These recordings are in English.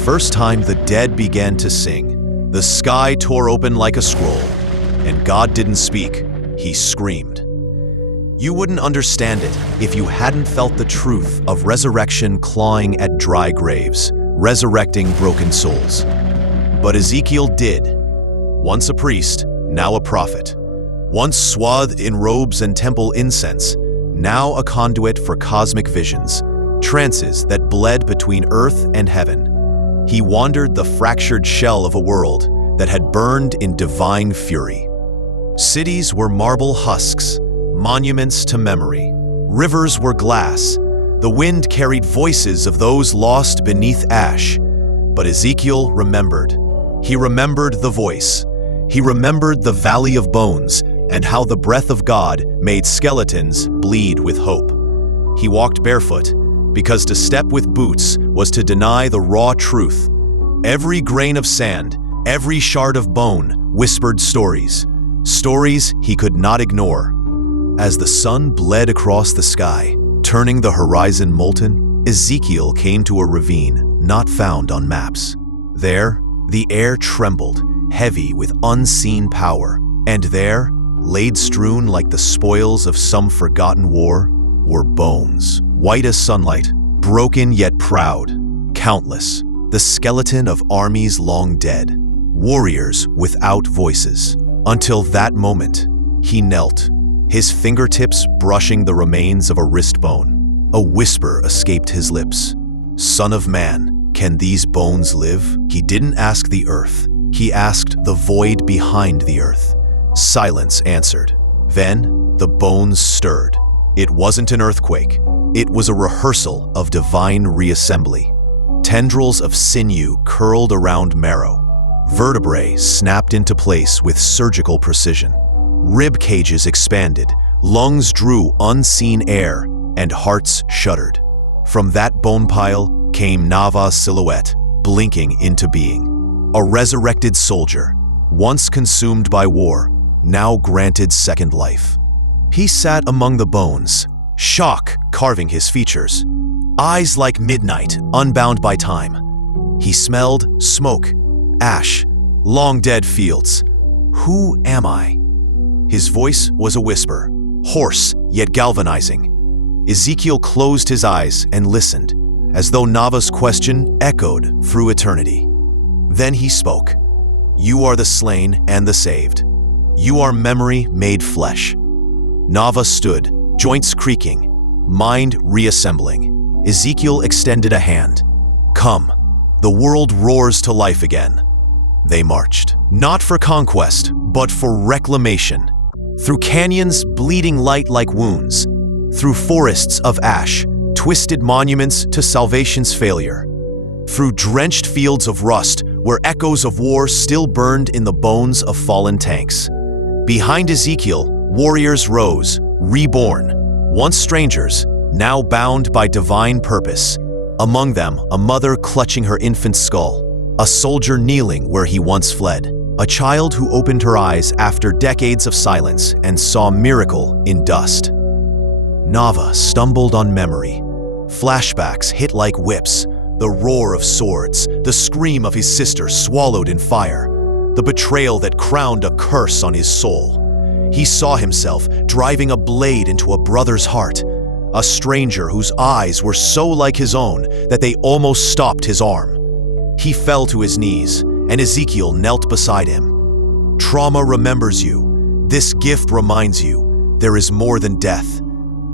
first time the dead began to sing, the sky tore open like a scroll, and God didn't speak, he screamed. You wouldn't understand it if you hadn't felt the truth of resurrection clawing at dry graves, resurrecting broken souls. But Ezekiel did. Once a priest, now a prophet. Once swathed in robes and temple incense, now a conduit for cosmic visions, trances that bled between earth and heaven. He wandered the fractured shell of a world that had burned in divine fury. Cities were marble husks, monuments to memory. Rivers were glass. The wind carried voices of those lost beneath ash. But Ezekiel remembered. He remembered the voice. He remembered the valley of bones and how the breath of God made skeletons bleed with hope. He walked barefoot, because to step with boots was to deny the raw truth. Every grain of sand, every shard of bone whispered stories. Stories he could not ignore. As the sun bled across the sky, turning the horizon molten, Ezekiel came to a ravine not found on maps. There, the air trembled, heavy with unseen power, and there, laid strewn like the spoils of some forgotten war, were bones, white as sunlight, broken yet proud, countless, the skeleton of armies long dead, warriors without voices. Until that moment, he knelt, his fingertips brushing the remains of a wrist bone. A whisper escaped his lips. Son of man, can these bones live? He didn't ask the earth. He asked the void behind the earth. Silence answered. Then the bones stirred. It wasn't an earthquake. It was a rehearsal of divine reassembly. Tendrils of sinew curled around marrow. Vertebrae snapped into place with surgical precision. Rib cages expanded, lungs drew unseen air, and hearts shuddered. From that bone pile came Nava's silhouette, blinking into being. A resurrected soldier, once consumed by war, now granted second life. He sat among the bones, shock carving his features, eyes like midnight, unbound by time. He smelled smoke, ash, long dead fields. Who am I? His voice was a whisper, hoarse yet galvanizing. Ezekiel closed his eyes and listened, as though Nava's question echoed through eternity. Then he spoke. You are the slain and the saved. You are memory made flesh. Nava stood, joints creaking, mind reassembling. Ezekiel extended a hand. Come. The world roars to life again. They marched, not for conquest, but for reclamation. Through canyons bleeding light like wounds, through forests of ash, twisted monuments to salvation's failure, through drenched fields of rust where echoes of war still burned in the bones of fallen tanks. Behind Ezekiel, warriors rose, reborn, once strangers, now bound by divine purpose. Among them, a mother clutching her infant's skull, a soldier kneeling where he once fled, a child who opened her eyes after decades of silence and saw miracle in dust. Nava stumbled on memory. Flashbacks hit like whips, the roar of swords, the scream of his sister swallowed in fire, the betrayal that crowned a curse on his soul. He saw himself driving a blade into a brother's heart, a stranger whose eyes were so like his own that they almost stopped his arm. He fell to his knees, and Ezekiel knelt beside him. Trauma remembers you. This gift reminds you there is more than death.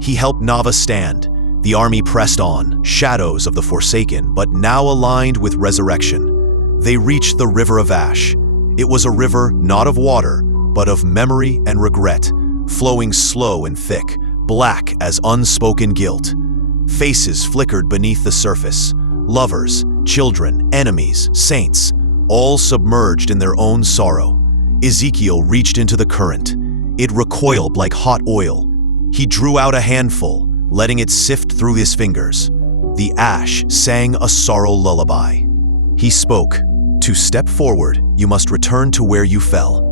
He helped Nava stand. The army pressed on, shadows of the forsaken, but now aligned with resurrection. They reached the river of ash. It was a river not of water, but of memory and regret, flowing slow and thick, black as unspoken guilt. Faces flickered beneath the surface. Lovers, children, enemies, saints, all submerged in their own sorrow. Ezekiel reached into the current. It recoiled like hot oil. He drew out a handful, letting it sift through his fingers. The ash sang a sorrow lullaby. He spoke. To step forward, you must return to where you fell.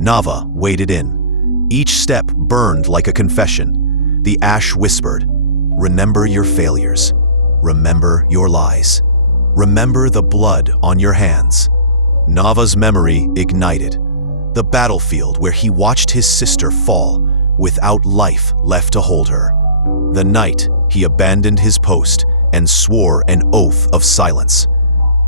Nava waded in. Each step burned like a confession. The ash whispered, remember your failures. Remember your lies. Remember the blood on your hands." Nava's memory ignited. The battlefield where he watched his sister fall without life left to hold her. The night he abandoned his post and swore an oath of silence.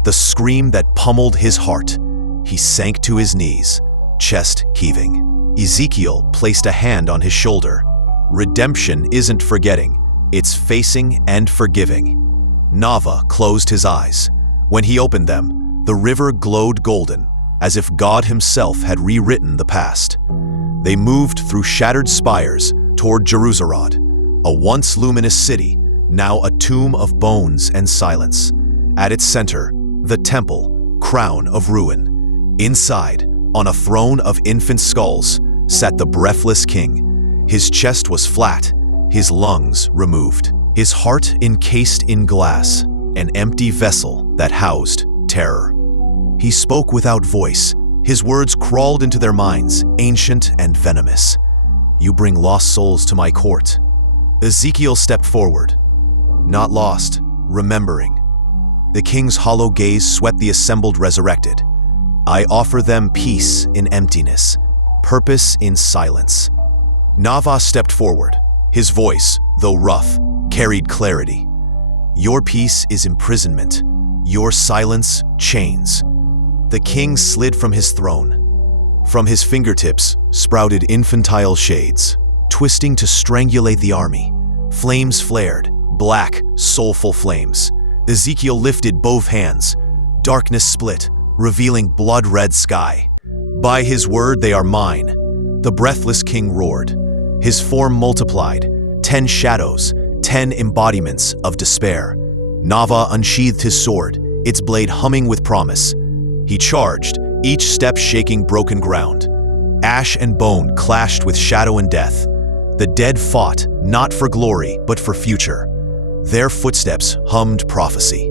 The scream that pummeled his heart. He sank to his knees, chest heaving. Ezekiel placed a hand on his shoulder. Redemption isn't forgetting, it's facing and forgiving. Nava closed his eyes. When he opened them, the river glowed golden, as if God himself had rewritten the past. They moved through shattered spires toward Jerusalem, a once luminous city, now a tomb of bones and silence. At its center, the temple, crown of ruin. Inside, on a throne of infant skulls, sat the breathless king. His chest was flat, his lungs removed, his heart encased in glass, an empty vessel that housed terror. He spoke without voice. His words crawled into their minds, ancient and venomous. "You bring lost souls to my court." Ezekiel stepped forward. Not lost, remembering. The king's hollow gaze swept the assembled resurrected. "I offer them peace in emptiness, purpose in silence." Nava stepped forward. His voice, though rough, carried clarity. "Your peace is imprisonment. Your silence, chains." The king slid from his throne. From his fingertips sprouted infantile shades, twisting to strangulate the army. Flames flared, black, soulful flames. Ezekiel lifted both hands. Darkness split, revealing blood-red sky. "By his word they are mine." The breathless king roared. His form multiplied, 10 shadows, 10 embodiments of despair. Nava unsheathed his sword, its blade humming with promise. He charged, each step shaking broken ground. Ash and bone clashed with shadow and death. The dead fought, not for glory, but for future. Their footsteps hummed prophecy.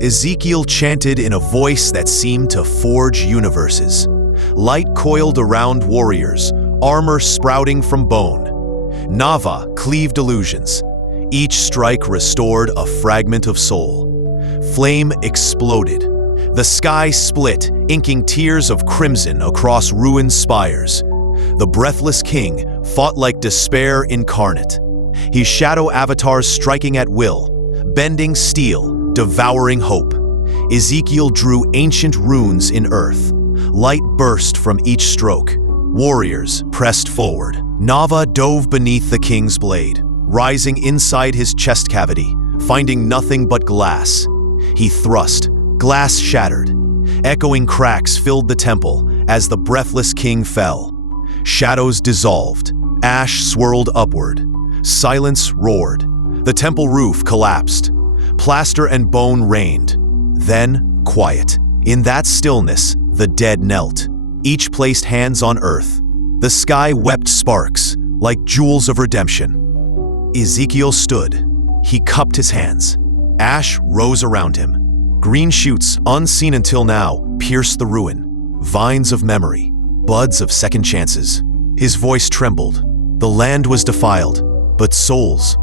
Ezekiel chanted in a voice that seemed to forge universes. Light coiled around warriors, armor sprouting from bone. Nava cleaved illusions. Each strike restored a fragment of soul. Flame exploded. The sky split, inking tears of crimson across ruined spires. The breathless king fought like despair incarnate. His shadow avatars striking at will, bending steel, devouring hope. Ezekiel drew ancient runes in earth. Light burst from each stroke. Warriors pressed forward. Nava dove beneath the king's blade, rising inside his chest cavity, finding nothing but glass. He thrust. Glass shattered. Echoing cracks filled the temple as the breathless king fell. Shadows dissolved. Ash swirled upward. Silence roared. The temple roof collapsed. Plaster and bone reigned. Then, quiet. In that stillness, the dead knelt. Each placed hands on earth. The sky wept sparks, like jewels of redemption. Ezekiel stood. He cupped his hands. Ash rose around him. Green shoots, unseen until now, pierced the ruin. Vines of memory, buds of second chances. His voice trembled. The land was defiled, but souls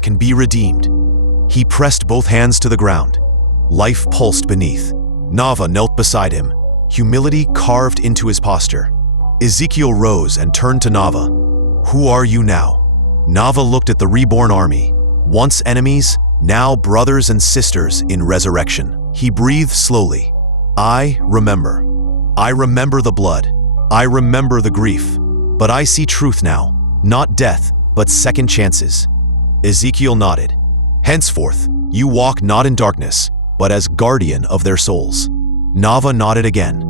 can be redeemed. He pressed both hands to the ground. Life pulsed beneath. Nava knelt beside him, humility carved into his posture. Ezekiel rose and turned to Nava. "Who are you now?" Nava looked at the reborn army, once enemies, now brothers and sisters in resurrection. He breathed slowly. "I remember. I remember the blood. I remember the grief. But I see truth now, not death, but second chances." Ezekiel nodded. "Henceforth, you walk not in darkness, but as guardian of their souls." Nava nodded again.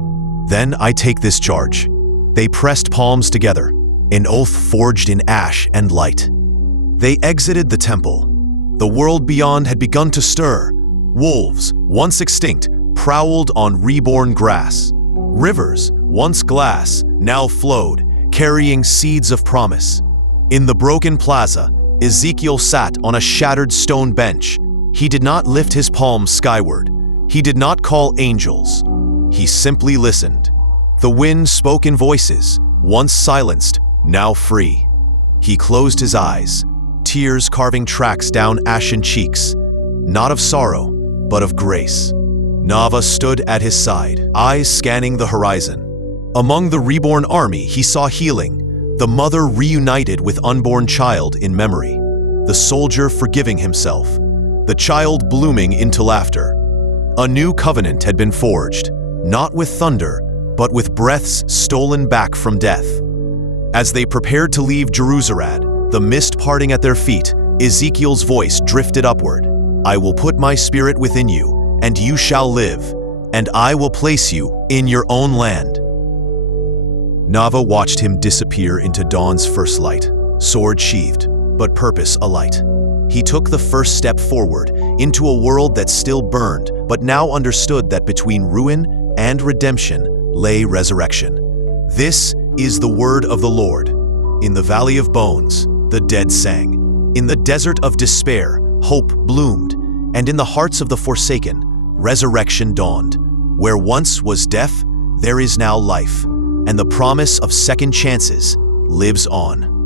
"Then I take this charge." They pressed palms together, an oath forged in ash and light. They exited the temple. The world beyond had begun to stir. Wolves, once extinct, prowled on reborn grass. Rivers, once glass, now flowed, carrying seeds of promise. In the broken plaza, Ezekiel sat on a shattered stone bench. He did not lift his palms skyward. He did not call angels. He simply listened. The wind spoke in voices, once silenced, now free. He closed his eyes, tears carving tracks down ashen cheeks, not of sorrow, but of grace. Nava stood at his side, eyes scanning the horizon. Among the reborn army, he saw healing, the mother reunited with unborn child in memory, the soldier forgiving himself, the child blooming into laughter. A new covenant had been forged, not with thunder, but with breaths stolen back from death. As they prepared to leave Jerusalem, the mist parting at their feet, Ezekiel's voice drifted upward. I will put my spirit within you, and you shall live, and I will place you in your own land. Nava watched him disappear into dawn's first light, sword sheathed, but purpose alight. He took the first step forward into a world that still burned, but now understood that between ruin and redemption lay resurrection. This is the word of the Lord. In the valley of bones, the dead sang. In the desert of despair, hope bloomed, and in the hearts of the forsaken, resurrection dawned. Where once was death, there is now life, and the promise of second chances lives on.